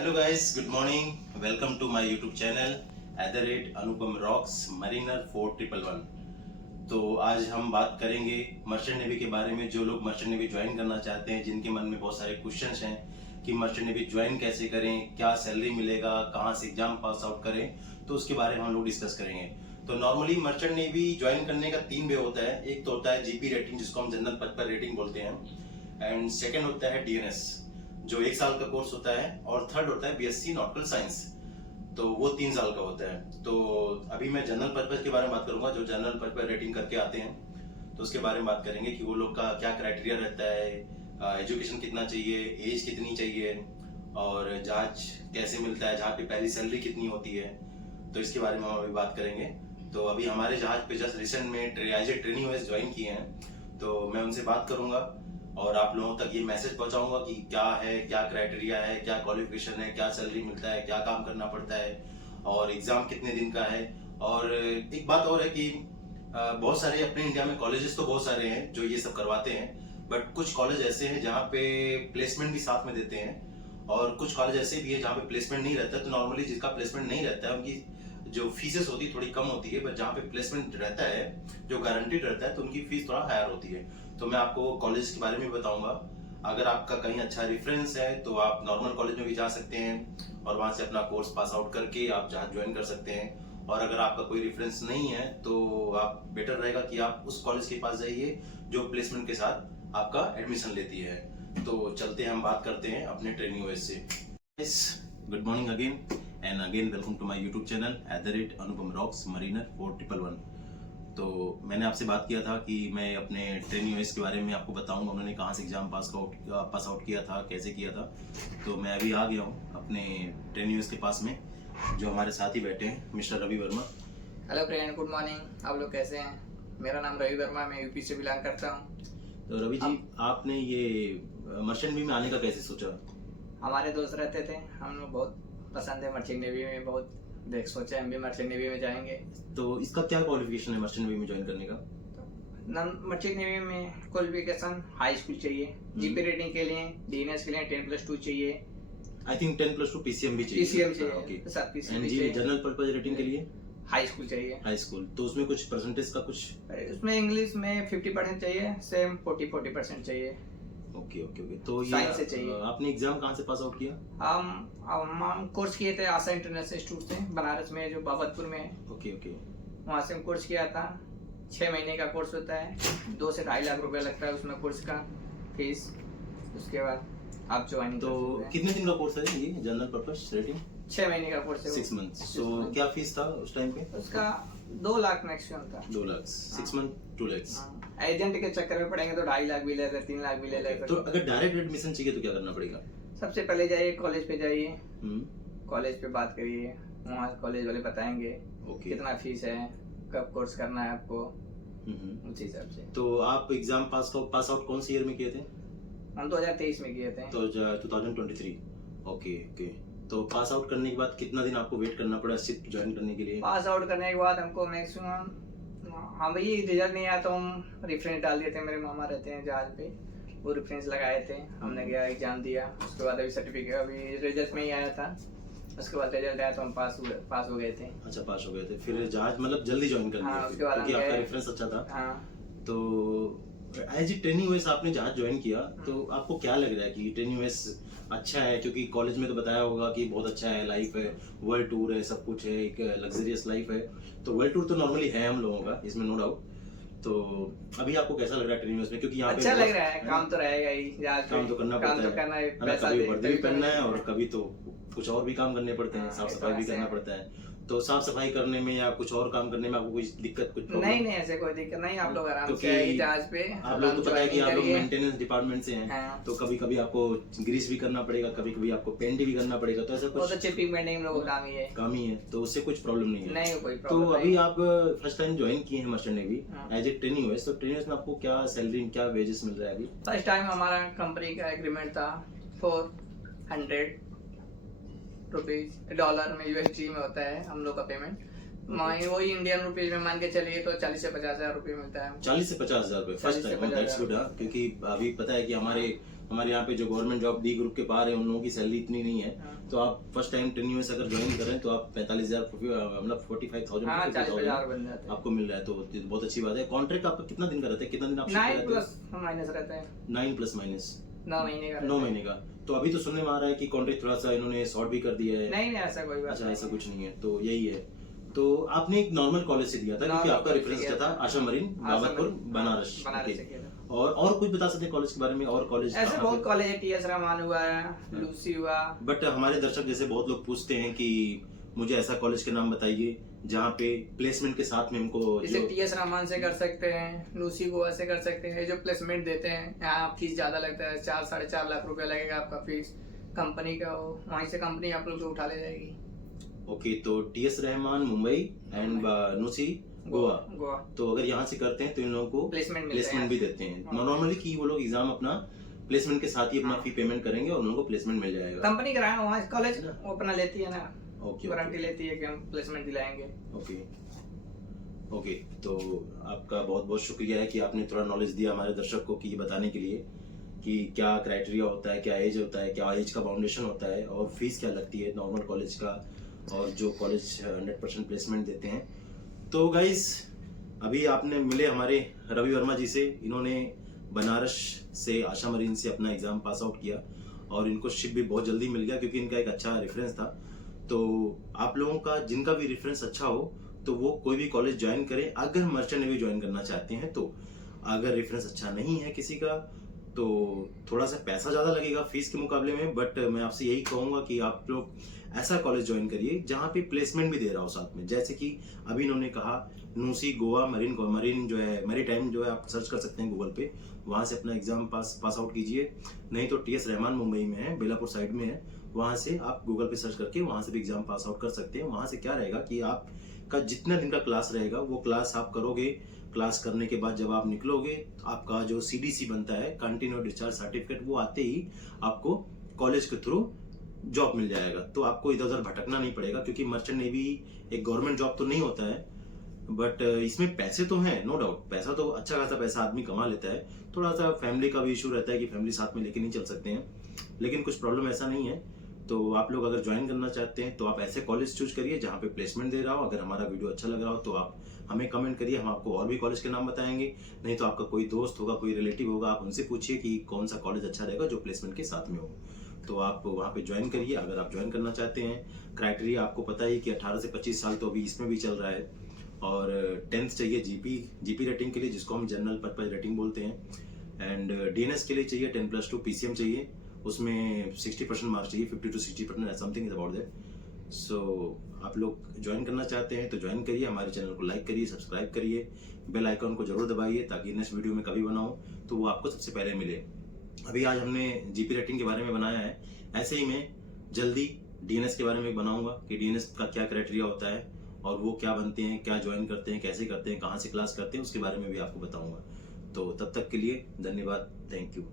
Hello guys, good morning. Welcome to my YouTube channel @Anupam rocks mariner 4111। तो आज हम बात करेंगे मर्चेंट नेवी के बारे में। जो लोग मर्चेंट नेवी ज्वाइन करना चाहते हैं, जिनके मन में बहुत सारे क्वेश्चंस हैं कि मर्चेंट नेवी ज्वाइन कैसे करें, क्या सैलरी मिलेगा, कहाँ से एग्जाम पास आउट करें, तो उसके बारे में हम लोग डिस्कस करेंगे। तो नॉर्मली मर्चेंट नेवी ज्वाइन करने का 3 वे होता है। एक तो होता है जीपी रेटिंग, जिसको हम जनरल पर्पस रेटिंग बोलते हैं, एंड सेकेंड होता है डीएनएस, जो 1 साल का कोर्स होता है, और थर्ड होता है बीएससी नॉटिकल साइंस, तो वो 3 साल का होता है। तो अभी मैं जनरल पर्पस के बारे में बात करूंगा। जो जनरल पर्पस रेटिंग करके आते हैं तो उसके बारे में बात करेंगे कि वो लोग का क्या क्राइटेरिया रहता है, एजुकेशन कितना चाहिए, एज कितनी चाहिए, और जहाज कैसे मिलता है, जहाँ पे पहली सैलरी कितनी होती है, तो इसके बारे में हम अभी बात करेंगे। तो अभी हमारे जहाज पे जस्ट रिसेंट में एज ए ट्रेनिंग वेस ज्वाइन किए हैं, तो मैं उनसे बात करूंगा और आप लोगों तक ये मैसेज पहुंचाऊंगा कि क्या है, क्या क्राइटेरिया है, क्या क्वालिफिकेशन है, क्या सैलरी मिलता है, क्या काम करना पड़ता है, और एग्जाम कितने दिन का है। और एक बात और है कि बहुत सारे अपने इंडिया में कॉलेजेस तो बहुत सारे हैं जो ये सब करवाते हैं, बट कुछ कॉलेज ऐसे हैं जहाँ पे प्लेसमेंट भी साथ में देते हैं, और कुछ कॉलेज ऐसे भी है जहाँ पे प्लेसमेंट नहीं रहता है। तो नॉर्मली जिसका प्लेसमेंट नहीं रहता है उनकी जो फीसेस होती है थोड़ी कम होती है, बट जहाँ पे प्लेसमेंट रहता है, जो गारंटीड रहता है, तो उनकी फीस थोड़ा हायर होती है। तो मैं आपको कॉलेज के बारे में बताऊंगा। अगर आपका कहीं अच्छा रेफरेंस है तो आप नॉर्मल कॉलेज में भी जा सकते हैं और वहां से अपना कोर्स पास आउट करके आप जहाँ ज्वाइन कर सकते हैं। और अगर आपका कोई रेफरेंस नहीं है तो आप बेटर रहेगा कि आप उस कॉलेज के पास जाइए जो प्लेसमेंट के साथ आपका एडमिशन लेती है। तो चलते हैं, हम बात करते हैं अपने ट्रेनिंग वेज से। Good morning again and again welcome to my YouTube channel @Anupam rocks mariner 4111। तो मैंने आपसे बात किया था कि मैं अपने ट्रेनिंग वेज के बारे में आपको बताऊंगा, उन्होंने कहाँ से एग्जाम पास आउट किया था, कैसे किया था। तो मैं अभी आ गया हूँ अपने ट्रेनिंग वेज के पास में, जो हमारे साथ ही बैठे हैं mister Ravi Verma. Hello friend, good morning. आप लोग कैसे हैं? मेरा नाम रवि वर्मा, मैं यूपी से बिलोंग करता हूँ। तो रवि जी, आपने ये मर्चेंट नेवी में आने का कैसे सोचा? हमारे दोस्त रहते थे, हम लोग बहुत पसंद है मर्चेंट नेवी में, बहुत देख सोचे हम भी मर्चेंट नेवी में जाएंगे। तो इसका क्या क्वालिफिकेशन है मर्चेंट नेवी में ज्वाइन करने का? मर्चेंट नेवी में क्वालिफिकेशन हाई स्कूल चाहिए, जीपी रेटिंग के लिए, डीएनएस के लिए 10+2 चाहिए। आई थिंक 10+2 पीसीएम भी चाहिए। पीसीएम चाहिए, ओके। सब पीसीएम एंड जी चाहिए। जनरल पर्पस रेटिंग के लिए हाई स्कूल चाहिए। हाई स्कूल, तो उसमें कुछ परसेंटेज का कुछ? उसमें इंग्लिश में 50% चाहिए, सेम 40% चाहिए। Okay okay okay. तो ये साइंस से चाहिए। आपने एग्जाम कहाँ से पास आउट किया? हम कोर्स किए थे आशा इंटरनेशनल इंस्टीट्यूट से, बनारस में, जो बाबतपुर में है। Okay okay. वहाँ से हम कोर्स किया था। 6 महीने का कोर्स होता है, 2 से 2.5 लाख रुपए लगता है उसमें कोर्स का फीस। उसके बाद आप ज्वाइनिंग। तो कितने दिन का कोर्स है ये जनरल पर्पस रेटिंग? 6 महीने का कोर्स है। 6 मंथ। सो क्या फीस था उस टाइम पे? उसका 2 लाख मैक्सिमम था। 2 लाख। 6 मंथ 2 लाख। एजेंट के चक्कर में पड़ेंगे तो 2.5 लाख भी ले सकते, 3 लाख भी ले सकते। तो अगर डायरेक्ट एडमिशन चाहिए तो क्या करना पड़ेगा? सबसे पहले जाइए कॉलेज पे, जाइए कॉलेज पे बात करिए, वहाँ कॉलेज वाले बताएंगे कितना फीस है, कब कोर्स करना है आपको, उस हिसाब से। तो आप एग्जाम पास आउट कौन सी ईयर में किए थे? हम 2023 में किए थे। तो 2023। Okay okay. तो पास आउट करने के बाद कितना दिन आपको वेट करना पड़ा शिप ज्वाइन करने के लिए? पास आउट करने के बाद हमको मैक्सिमम, हाँ भाई, रिजल्ट नहीं आया तो हम रेफरेंस डाल दिए थे। मेरे मामा रहते हैं जहाज पे, वो रेफरेंस लगाए थे, हमने गया एग्जाम दिया। उसके बाद अभी सर्टिफिकेट अभी रिजल्ट में ही आया था। उसके बाद रिजल्ट आया तो हम पास हो गए थे। अच्छा, पास हो गए थे। फिर जहाज मतलब जल्दी ज्वाइन कर लिया? हाँ, उसके बाद क्योंकि आपका रेफरेंस अच्छा था। हाँ। तो एज ए ट्रेनिंग वेस आपने जहाज ज्वाइन किया, तो आपको क्या लग रहा है कि ट्रेनिंग वेस अच्छा है? क्योंकि कॉलेज में तो बताया होगा कि बहुत अच्छा है, लाइफ है, वर्ल्ड टूर है, सब कुछ है, एक लग्जरियस लाइफ है। तो वर्ल्ड टूर तो नॉर्मली है हम लोगों का, इसमें नो डाउट। तो अभी आपको कैसा लग रहा है ट्रेनिंग वेस में? क्योंकि यहाँ पे अच्छा लग रहा है, काम तो रहेगा ही, काम तो करना पड़ता है, कभी वर्दी भी पहनना है और कभी तो कुछ और भी काम करने पड़ते हैं, साफ सफाई भी करना पड़ता है। तो साफ सफाई करने में या कुछ और काम करने में आपको कोई दिक्कत, कुछ प्रॉब्लम? नहीं, ऐसे कोई दिक्कत नहीं। आप लोग आराम से आइए जहाज पे। आप लोग तो पता है कि आप लोग मेंटेनेंस डिपार्टमेंट से हैं। तो कभी कभी आपको ग्रीस भी करना पड़ेगा, कभी कभी आपको पेंट भी करना पड़ेगा। तो ऐसा कुछ चिपिंग पेंटिंग हम लोग काम ही है, तो उससे कुछ प्रॉब्लम नहीं है। नहीं, कोई तो प्रॉब्लम अभी आप फर्स्ट टाइम ज्वाइन किए हैं merchant navy as a training ways, तो ट्रेनिंग में आपको क्या सैलरी, क्या वेजेस मिल रहा है अभी? फर्स्ट टाइम हमारा कंपनी का एग्रीमेंट था 400 रुपीज, डॉलर में, यूएसडी में होता है हम लोग का पेमेंट। वही इंडियन रुपीज में मान के चलिए तो 40 से 50 हजार रुपए मिलता है। 40 से 50 हजार रुपए फर्स्ट टाइम? That's good. क्योंकि अभी पता है कि हमारे हमारे यहाँ पे जो गवर्नमेंट जॉब डी ग्रुप के पार है उन लोगों की सैलरी इतनी नहीं है। हाँ। तो आप फर्स्ट टाइम 10 यूएस अगर ज्वाइन करें तो आप 45,000 मतलब 45,000 हाँ 40,000 बन जाते हैं। आपको मिल रहा है, तो ये बहुत अच्छी बात है। कॉन्ट्रैक्ट आपका कितना दिन का रहता है, कितना दिन आप 9 प्लस माइनस रहता है, 9 प्लस माइनस 9 महीने का 9 महीने का। तो अभी तो सुनने में आ रहा है कि कॉन्ट्रैक्ट थोड़ा सा इन्होंने शॉर्ट भी कर दिया है। नहीं ऐसा कोई बात अच्छा, ऐसा कुछ नहीं है, तो यही है। तो आपने एक नॉर्मल कॉलेज से दिया था क्योंकि Normal आपका college से रेफरेंस किया क्या था? था। आशा मरीन, बाबतपुर, बनारस। बनारस ओके। से किया था। और कुछ बता सकते हैं कॉलेज के बारे में? और कॉलेज ऐसे बहुत कॉलेज है, टीएस रहमान हुआ है, लूसी हुआ। बट हमारे दर्शक जैसे बहुत लोग पूछते हैं कि मुझे ऐसा कॉलेज के नाम बताइए जहाँ पे प्लेसमेंट के साथ में हमको जैसे टीएस रहमान से कर सकते हैं, लूसी गोवा से कर सकते हैं। जो प्लेसमेंट देते हैं यहाँ फीस ज्यादा लगता है, 4 साढ़े 4 लाख रुपया लगेगा आपका फीस। कंपनी का हो, वहीं से कंपनी आप लोग को उठा ले जाएगी। ओके, तो टीएस रहमान मुंबई एंड नुसी गोवा। गोवा तो अगर यहाँ से करते हैं तो इन लोगों को प्लेसमेंट भी देते हैं हाँ। नॉर्मली कि वो लोग एग्जाम अपना प्लेसमेंट के साथ ही अपना हाँ। फी पेमेंट करेंगे और उन लोगों को प्लेसमेंट मिल जाएगा। कंपनी कराएगा वहाँ कॉलेज वो अपना लेती है ना, ओके गारंटी लेती है कि हम प्लेसमेंट दिलाएंगे। Okay okay. तो आपका बहुत बहुत शुक्रिया है कि आपने थोड़ा नॉलेज दिया हमारे दर्शक को कि ये बताने के लिए कि क्या क्राइटेरिया होता है, क्या एज होता है, क्या एज का फाउंडेशन होता है और फीस क्या लगती है नॉर्मल कॉलेज का और जो कॉलेज 100% प्लेसमेंट देते हैं। तो गाइस अभी आपने मिले हमारे रवि वर्मा जी से। इन्होंने बनारस से आशा मरीन से अपना एग्जाम पास आउट किया और इनको शिप भी बहुत जल्दी मिल गया क्योंकि इनका एक अच्छा रेफरेंस था। तो आप लोगों का जिनका भी रेफरेंस अच्छा हो तो वो कोई भी कॉलेज ज्वाइन करें अगर मर्चेंट नेवी ज्वाइन करना चाहते हैं तो। अगर रेफरेंस अच्छा नहीं है किसी का तो थोड़ा सा पैसा ज्यादा लगेगा फीस के मुकाबले में, बट मैं आपसे यही कहूंगा कि आप लोग ऐसा कॉलेज ज्वाइन करिए जहाँ पे प्लेसमेंट भी दे रहा हो साथ में। जैसे कि अभी इन्होंने कहा नूसी गोवा मरीन जो है मैरीटाइम जो है, आप सर्च कर सकते हैं गूगल पे, वहां से अपना एग्जाम पास आउट कीजिए। नहीं तो टीएस रहमान मुंबई में है, बेलापुर साइड में है, वहां से आप गूगल पे सर्च करके वहां से भी एग्जाम पास आउट कर सकते हैं। वहां से क्या रहेगा कि आपका जितना दिन का क्लास रहेगा वो क्लास आप करोगे। क्लास करने के बाद जब आप निकलोगे आपका जो सीडीसी बनता है, कंटिन्यू डिस्चार्ज सर्टिफिकेट, वो आते ही आपको कॉलेज के थ्रू जॉब मिल जाएगा। तो आपको इधर उधर भटकना नहीं पड़ेगा क्योंकि मर्चेंट नेवी एक गवर्नमेंट जॉब तो नहीं होता है, बट इसमें पैसे तो हैं, नो डाउट। पैसा तो अच्छा खासा पैसा आदमी कमा लेता है। थोड़ा सा फैमिली का भी इशू रहता है कि फैमिली साथ में लेके नहीं चल सकते हैं, लेकिन कुछ प्रॉब्लम ऐसा नहीं है। तो आप लोग अगर ज्वाइन करना चाहते हैं तो आप ऐसे कॉलेज चूज करिए जहाँ पे प्लेसमेंट दे रहा हो। अगर हमारा वीडियो अच्छा लग रहा हो तो आप हमें कमेंट करिए, हम आपको और भी कॉलेज के नाम बताएंगे। नहीं तो आपका कोई दोस्त होगा, कोई रिलेटिव होगा, आप उनसे पूछिए कि कौन सा कॉलेज अच्छा रहेगा जो प्लेसमेंट के साथ में हो, तो आप वहाँ पे ज्वाइन करिए अगर आप ज्वाइन करना चाहते हैं। क्राइटेरिया आपको पता ही कि 18 से 25 साल तो अभी इसमें भी चल रहा है, और 10th चाहिए जीपी रेटिंग के लिए, जिसको हम जनरल पर्पज रेटिंग बोलते हैं। एंड डीएनएस के लिए चाहिए 10+2 पीसीएम चाहिए, उसमें 60% मार्क्स चाहिए, 50 to 60% something is about that. So आप लोग ज्वाइन करना चाहते हैं तो ज्वाइन करिए, हमारे चैनल को लाइक करिए, सब्सक्राइब करिए, बेल आइकॉन को जरूर दबाइए ताकि नेक्स्ट वीडियो में कभी बनाऊं तो वो आपको सबसे पहले मिले। अभी आज हमने जीपी रेटिंग के बारे में बनाया है, ऐसे ही मैं जल्दी डीएनएस के बारे में बनाऊंगा कि डीएनएस का क्या क्राइटेरिया होता है और वो क्या बनते हैं, क्या ज्वाइन करते हैं, कैसे करते हैं, कहाँ से क्लास करते हैं, उसके बारे में भी आपको बताऊंगा। तो तब तक के लिए धन्यवाद, थैंक यू।